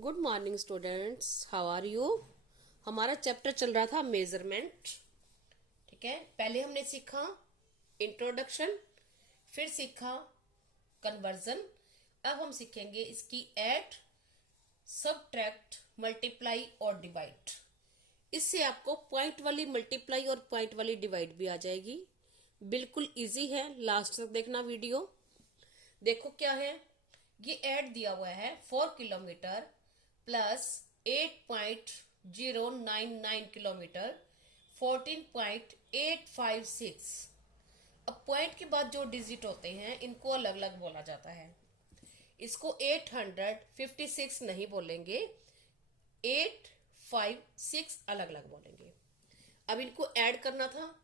Good morning students, how are you. हमारा chapter चल रहा था मेजरमेंट। ठीक है, पहले हमने सीखा इंट्रोडक्शन, फिर सीखा कन्वर्जन। अब हम सीखेंगे इसकी ऐड, सबट्रैक्ट, मल्टीप्लाई और डिवाइड। इससे आपको पॉइंट वाली मल्टीप्लाई और पॉइंट वाली डिवाइड भी आ जाएगी। बिल्कुल इजी है, लास्ट तक देखना वीडियो। देखो क्या है, ये ऐड दिया हुआ है 4 किलोमीटर प्लस 8.099 किलोमीटर 14.856। अब पॉइंट के बाद जो डिजिट होते हैं इनको अलग अलग बोला जाता है। इसको 856 नहीं बोलेंगे, 856 अलग अलग बोलेंगे। अब इनको ऐड करना था,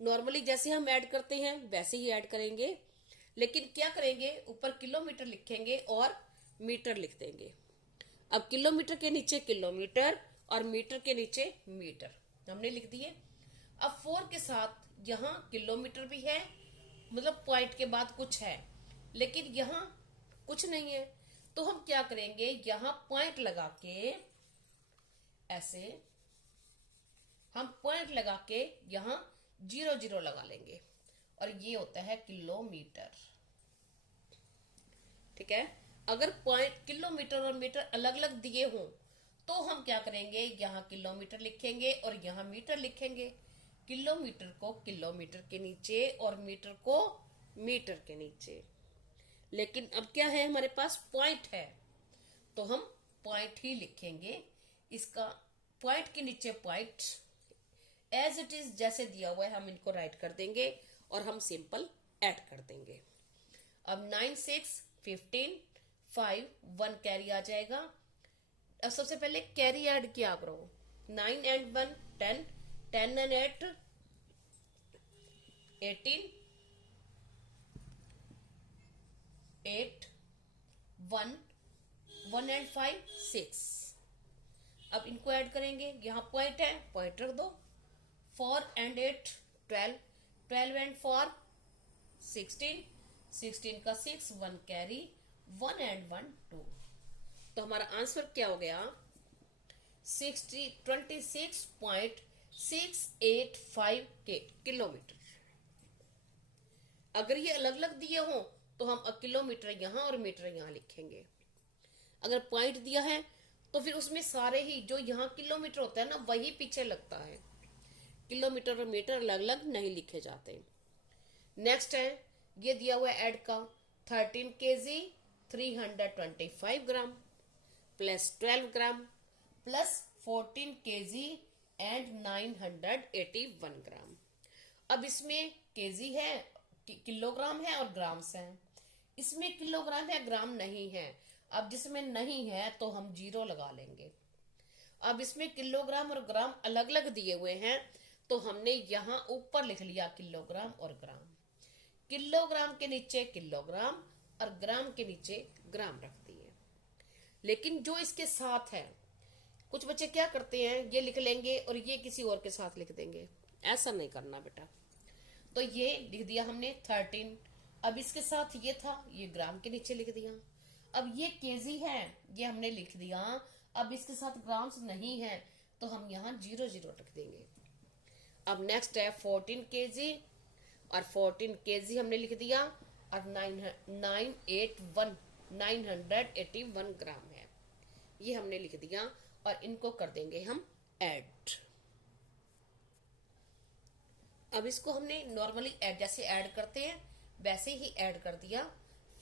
नॉर्मली जैसे हम ऐड करते हैं वैसे ही ऐड करेंगे, लेकिन क्या करेंगे, ऊपर किलोमीटर लिखेंगे और मीटर लिख देंगे। अब किलोमीटर के नीचे किलोमीटर और मीटर के नीचे मीटर हमने लिख दिए। अब 4 के साथ यहां किलोमीटर भी है, मतलब पॉइंट के बाद कुछ है, लेकिन यहां कुछ नहीं है। तो हम क्या करेंगे, यहां पॉइंट लगा के, ऐसे हम पॉइंट लगा के यहां 0 लगा लेंगे और ये होता है किलोमीटर। ठीक है, अगर पॉइंट किलोमीटर और मीटर अलग अलग दिए हों तो हम क्या करेंगे, यहां किलोमीटर लिखेंगे और यहां मीटर लिखेंगे। किलोमीटर को किलोमीटर के नीचे और मीटर को मीटर के नीचे। लेकिन अब क्या है, हमारे पास पॉइंट है तो हम पॉइंट ही लिखेंगे। इसका पॉइंट के नीचे पॉइंट एज इट इज जैसे दिया हुआ है हम इनको राइट कर देंगे और हम सिंपल ऐड कर देंगे। अब 9 6 15 5 1 कैरी आ जाएगा। अब सबसे पहले कैरी ऐड किया करो। 9 एंड 1 10, 10 एंड 8 18, 8 1 1 एंड 5 6। अब इनको ऐड करेंगे, यहां पॉइंट है, पॉइंट रख दो। 4 एंड 8 12, 12 एंड 4 16, 16 का 6 1 कैरी, 1 एंड 1 2। तो हमारा आंसर क्या हो गया, 26.685 किलोमीटर। अगर ये अलग अलग दिए हों तो हम किलोमीटर यहां और मीटर यहां लिखेंगे। अगर पॉइंट दिया है तो फिर उसमें सारे ही जो यहाँ किलोमीटर होता है ना वही पीछे लगता है, किलोमीटर और मीटर अलग अलग नहीं लिखे जाते। नेक्स्ट है, ये दिया हुआ ऐड का 13 KG 325 gram plus 12 gram plus 14 KG and 981 ग्राम। अब इसमें केजी है, किलोग्राम है और ग्राम्स है। इसमें किलोग्राम है, ग्राम नहीं है। अब जिसमें नहीं है तो हम 0 लगा लेंगे। अब इसमें किलोग्राम और ग्राम अलग अलग दिए हुए हैं तो हमने यहां ऊपर लिख लिया किलोग्राम और ग्राम। किलोग्राम के नीचे किलोग्राम और ग्राम के नीचे ग्राम रख दिए। लेकिन जो इसके साथ है, कुछ बच्चे क्या करते हैं, ये लिख लेंगे और ये किसी और के साथ लिख देंगे। ऐसा नहीं करना बेटा। तो ये लिख दिया हमने 13। अब इसके साथ ये था, ये ग्राम के नीचे लिख दिया। अब ये केजी है, ये हमने लिख दिया। अब इसके साथ ग्राम्स नहीं है तो हम यहाँ 0 रख देंगे। अब नेक्स्ट है 14 केजी और 14 केजी हमने लिख दिया और 981 ग्राम है, ये हमने लिख दिया और इनको कर देंगे हम ऐड। अब इसको हमने नॉर्मली ऐड जैसे ऐड करते हैं वैसे ही ऐड कर दिया।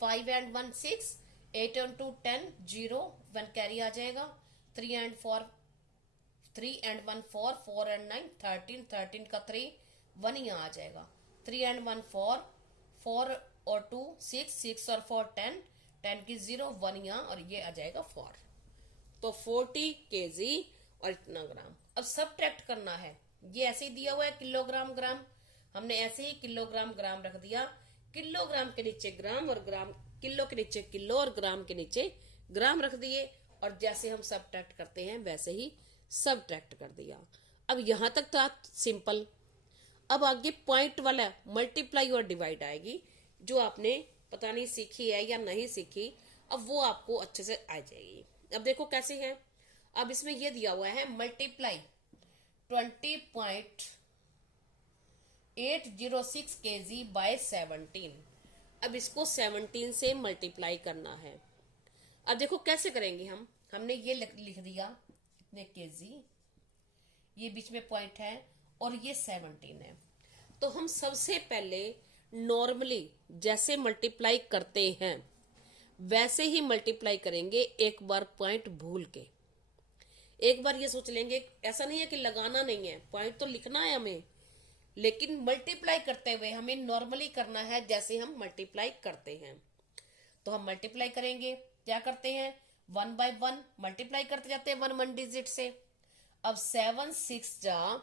5 एंड 1 6, 8 एंड 2 10 0 1 कैरी आ जाएगा। 3 एंड 4 3 एंड 1 4, 4 एंड 9 13, 13 का 3 1 यहाँ आ जाएगा। 3 एंड 1 4, 4 और 2 6, 6 और 4 10, 10 की 0 1 यहाँ और ये आ जाएगा 4। तो 40 केजी और इतना ग्राम। अब सबट्रैक्ट करना है, ये ऐसे ही दिया हुआ है किलोग्राम ग्राम, हमने ऐसे ही किलोग्राम ग्राम रख दिया। किलोग्राम के नीचे ग्राम और ग्राम, किलो के नीचे किलो और ग्राम के नीचे ग्राम रख दिए और जैसे हम सबट्रैक्ट करते हैं वैसे ही सबट्रैक्ट कर दिया। अब यहां तक था सिंपल। अब आगे पॉइंट वाला मल्टीप्लाई और डिवाइड आएगी, जो आपने पता नहीं सीखी है या नहीं सीखी, अब वो आपको अच्छे से आ जाएगी। अब देखो कैसे है। अब इसमें ये दिया हुआ है मल्टीप्लाई 20.806 kg बाय 17। अब इसको 17 से मल्टीप्लाई करना है। अब देखो कैसे करेंगे हम। हमने ये लिख दिया इतने केजी, ये बीच में पॉइंट है और ये 17 है। तो हम सबसे पहले नॉर्मली जैसे मल्टीप्लाई करते हैं वैसे ही मल्टीप्लाई करेंगे, एक बार पॉइंट भूल के। एक बार ये सोच लेंगे, ऐसा नहीं है कि लगाना नहीं है, पॉइंट तो लिखना है हमें, लेकिन मल्टीप्लाई करते हुए हमें नॉर्मली करना है जैसे हम मल्टीप्लाई करते हैं। तो हम मल्टीप्लाई करेंगे, क्या करते हैं 1 बाय 1 मल्टीप्लाई करते जाते हैं 1 डिजिट से। अब 7 6 जा,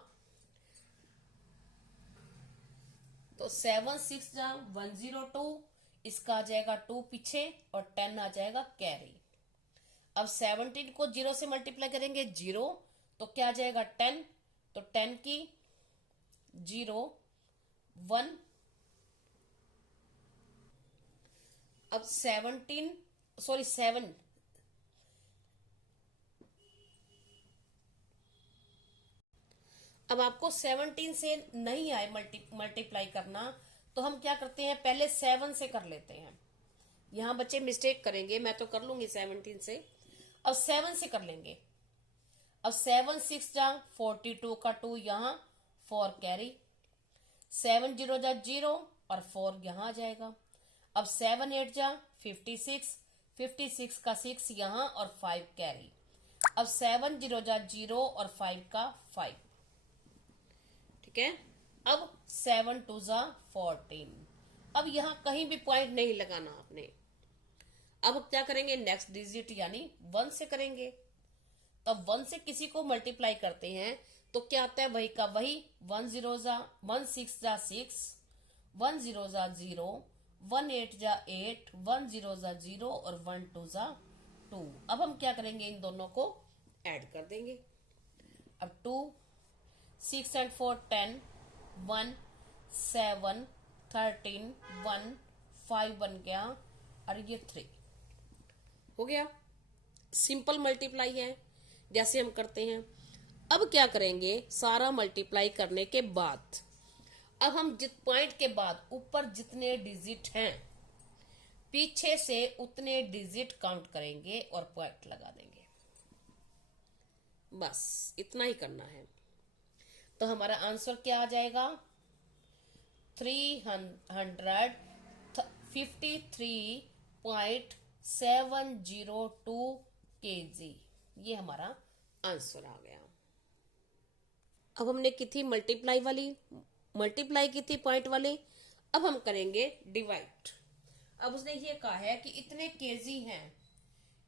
तो 7 6 जा 102, इसका आ जाएगा 2 पीछे और 10 आ जाएगा कैरी। अब 17 को 0 से मल्टीप्लाई करेंगे 0, तो क्या आ जाएगा 10, तो 10 की 0 1। अब 7 अब आपको 17 से नहीं आए मल्टीप्लाई करना, तो हम क्या करते हैं पहले 7 से कर लेते हैं। यहां बच्चे मिस्टेक करेंगे, मैं तो कर लूंगी 17 से। अब 7 से कर लेंगे। अब 7 6 जा 42 का 2 यहां 4 कैरी, 7 0 जा 0 और 4 यहां आ जाएगा। अब 7 8 जा 56, 56 का 6 यहां और 5 कैरी। अब 7 0 जा 0 और 5 का 5, ठीक है। अब 7 2 जा 14। अब यहां कहीं भी पॉइंट नहीं लगाना आपने। अब क्या करेंगे नेक्स्ट डिजिट यानी 1 से करेंगे। तब 1 से किसी को मल्टीप्लाई करते हैं तो क्या आता है वही का वही। 1 0 जा 1 6 जा 6, 1 0 जा 0, 1 8 जा 8, 1 0 जा 0 और 1 2 जा 2। अब हम क्या करेंगे इन दोनों को ऐड कर देंगे। अब 2 6 and 4 10, 1 7 13 1 5 बन गया और ये 3 हो गया। सिंपल मल्टीप्लाई है जैसे हम करते हैं। अब क्या करेंगे सारा मल्टीप्लाई करने के बाद, अब हम पॉइंट के बाद ऊपर जितने डिजिट हैं पीछे से उतने डिजिट काउंट करेंगे और पॉइंट लगा देंगे। बस इतना ही करना है। तो हमारा आंसर क्या आ जाएगा 353.702 kg। ये हमारा आंसर आ गया। अब हमने की थी मल्टीप्लाई की थी पॉइंट वाले। अब हम करेंगे डिवाइड। अब उसने ये कहा है कि इतने केजी हैं,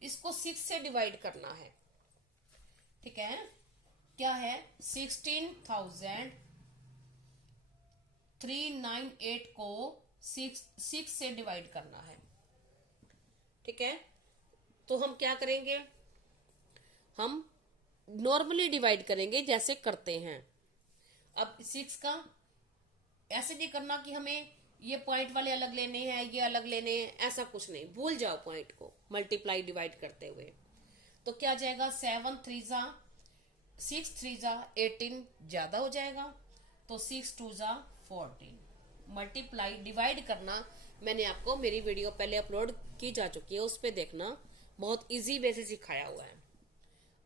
इसको 6 से डिवाइड करना है, ठीक है। क्या है 16,398 को 6 से डिवाइड करना है, ठीक है। तो हम क्या करेंगे, हम नॉर्मली डिवाइड करेंगे जैसे करते हैं। अब 6 का ऐसे नहीं करना कि हमें ये पॉइंट वाले अलग लेने हैं ये अलग लेने हैं, ऐसा कुछ नहीं, भूल जाओ पॉइंट को मल्टीप्लाई डिवाइड करते हुए। तो क्या आ जाएगा 7 3 जा 6 3 जा 18 ज्यादा हो जाएगा, तो 6 2 जा 14। मल्टीप्लाई डिवाइड करना मैंने आपको मेरी वीडियो पहले अपलोड की जा चुकी है, उस पर देखना, बहुत इजी वे से सिखाया हुआ है।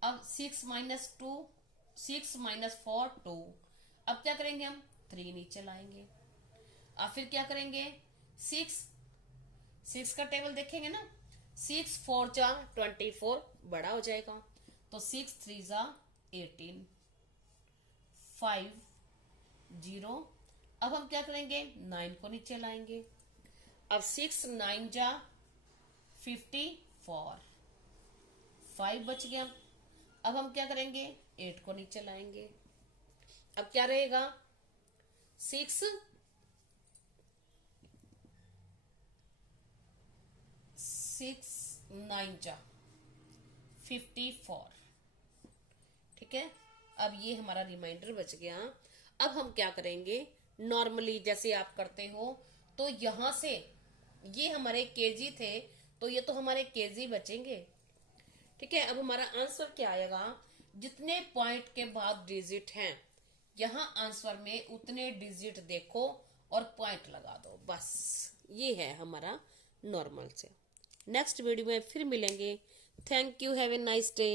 अब 6 - 4 2। अब क्या करेंगे हम 3 नीचे लाएंगे। अब फिर क्या करेंगे 6 का टेबल देखेंगे ना, 6 4 जा 24 बड़ा हो जाएगा, तो 6 3 जा 18 5 0। अब हम क्या करेंगे 9 को नीचे लाएंगे। अब 6 9 जा 54 5 बच गया। अब हम क्या करेंगे 8 को नीचे लाएंगे। अब क्या रहेगा 6 9 जा 54, ठीक है। अब ये हमारा रिमाइंडर बच गया। अब हम क्या करेंगे नॉर्मली जैसे आप करते हो, तो यहां से ये हमारे केजी थे, तो ये तो हमारे केजी बचेंगे, ठीक है, अब हमारा आंसर क्या आएगा, जितने पॉइंट के बाद डिजिट हैं यहां आंसर में उतने डिजिट देखो और पॉइंट लगा दो, बस ये है हमारा नॉर्मल से। नेक्स्ट वीडियो में फिर मिलेंगे। Thank you, have a nice day.